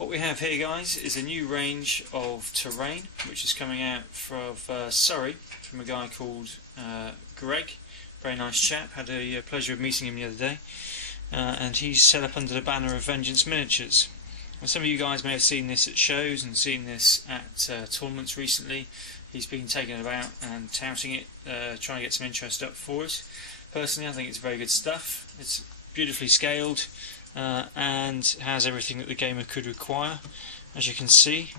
What we have here, guys, is a new range of terrain which is coming out from Surrey, from a guy called Greg. Very nice chap, had a pleasure of meeting him the other day, and he's set up under the banner of Vengeance Miniatures. Well, some of you guys may have seen this at shows and seen this at tournaments recently. He's been taking it about and touting it, trying to get some interest up for it. Personally, I think it's very good stuff. It's beautifully scaled and has everything that the gamer could require. As you can see,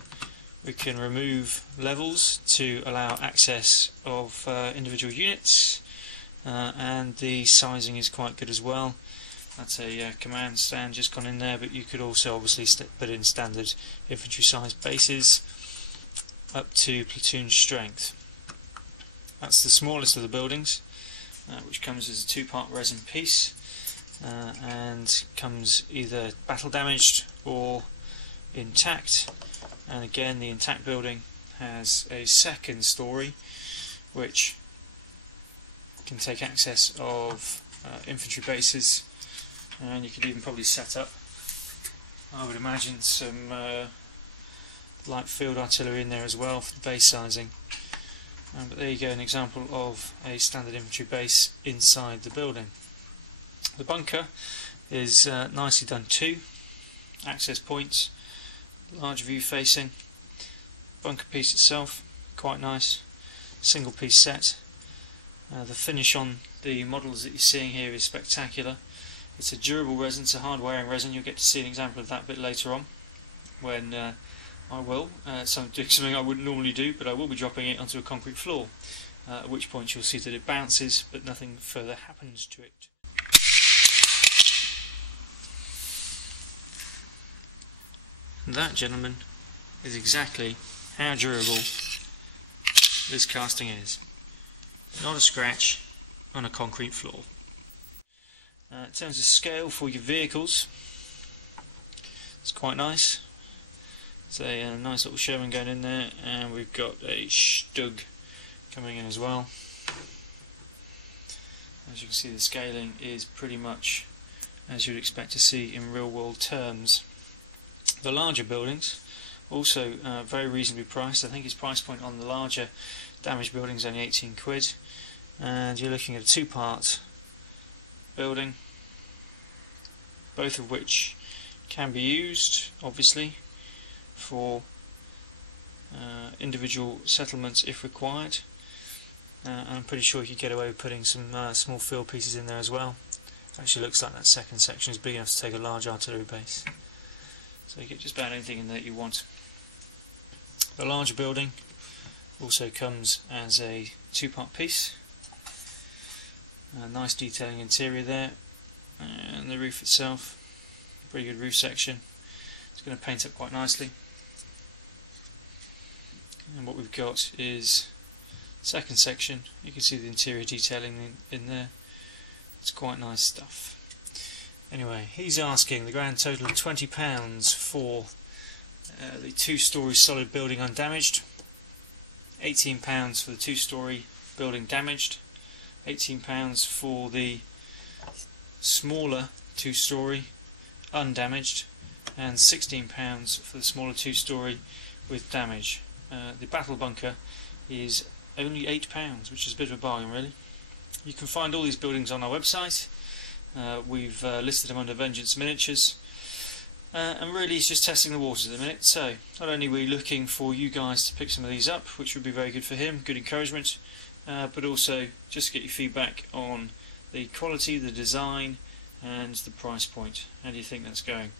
we can remove levels to allow access of individual units, and the sizing is quite good as well. That's a command stand just gone in there, but you could also obviously put in standard infantry size bases up to platoon strength. That's the smallest of the buildings, which comes as a two-part resin piece, and comes either battle damaged or intact. And again, the intact building has a second story which can take access of infantry bases, and you could even probably set up, I would imagine, some light field artillery in there as well for the base sizing. But there you go, an example of a standard infantry base inside the building. The bunker is nicely done too. Access points, large view facing. Bunker piece itself, quite nice. Single piece set. The finish on the models that you're seeing here is spectacular. It's a durable resin, it's a hard wearing resin. You'll get to see an example of that a bit later on, when I will do something I wouldn't normally do, but I will be dropping it onto a concrete floor, at which point you'll see that it bounces but nothing further happens to it. That, gentlemen, is exactly how durable this casting is. Not a scratch on a concrete floor. In terms of scale for your vehicles, it's quite nice. It's a nice little Sherman going in there, and we've got a Stug coming in as well. As you can see, the scaling is pretty much as you'd expect to see in real world terms. The larger buildings, also very reasonably priced. I think his price point on the larger damaged building is only 18 quid, and you're looking at a two-part building, both of which can be used obviously for individual settlements if required, and I'm pretty sure you could get away with putting some small field pieces in there as well. Actually looks like that second section is big enough to take a large artillery base, so you get just about anything in there that you want. The larger building also comes as a two-part piece. Nice detailing interior there, and the roof itself, pretty good roof section. It's going to paint up quite nicely. And what we've got is second section. You can see the interior detailing in there. It's quite nice stuff. Anyway, he's asking the grand total of £20 for the two-storey solid building undamaged, £18 for the two-storey building damaged, £18 for the smaller two-storey undamaged, and £16 for the smaller two-storey with damage. The battle bunker is only £8, which is a bit of a bargain really. You can find all these buildings on our website. We've listed them under Vengeance Miniatures, and really it's just testing the waters at the minute. So not only are we looking for you guys to pick some of these up, which would be very good for him, good encouragement, but also just to get your feedback on the quality, the design and the price point. How do you think that's going?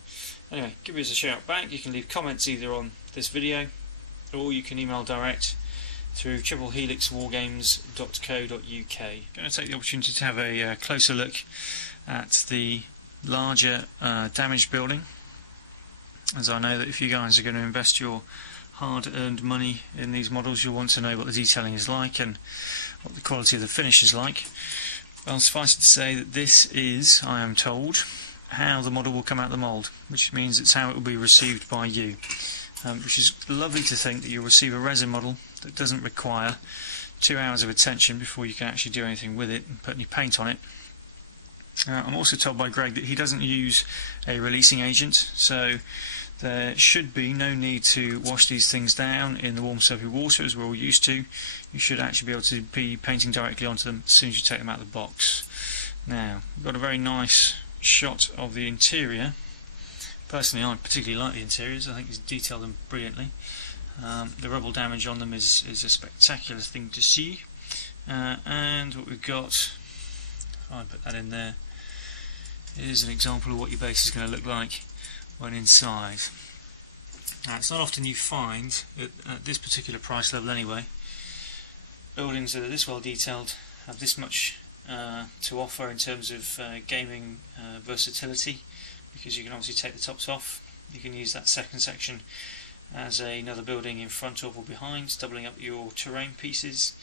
Anyway, give us a shout back. You can leave comments either on this video, or you can email direct through triplehelixwargames.co.uk. Going to take the opportunity to have a closer look at the larger damaged building, as I know that if you guys are going to invest your hard-earned money in these models, you'll want to know what the detailing is like and what the quality of the finish is like. Well, suffice it to say that this is, I am told, how the model will come out of the mould, which means it's how it will be received by you. Which is lovely to think that you'll receive a resin model that doesn't require 2 hours of attention before you can actually do anything with it and put any paint on it. I'm also told by Greg that he doesn't use a releasing agent, so There should be no need to wash these things down in the warm soapy water as we're all used to. You should actually be able to be painting directly onto them as soon as you take them out of the box. Now, we've got a very nice shot of the interior. Personally, I particularly like the interiors. I think it's detailed them brilliantly. The rubble damage on them is a spectacular thing to see. And what we've got, if I put that in there, is an example of what your base is going to look like when inside. Now, it's not often you find, at this particular price level anyway, buildings that are this well detailed have this much to offer in terms of gaming versatility, because you can obviously take the tops off. You can use that second section as another building in front of or behind, doubling up your terrain pieces.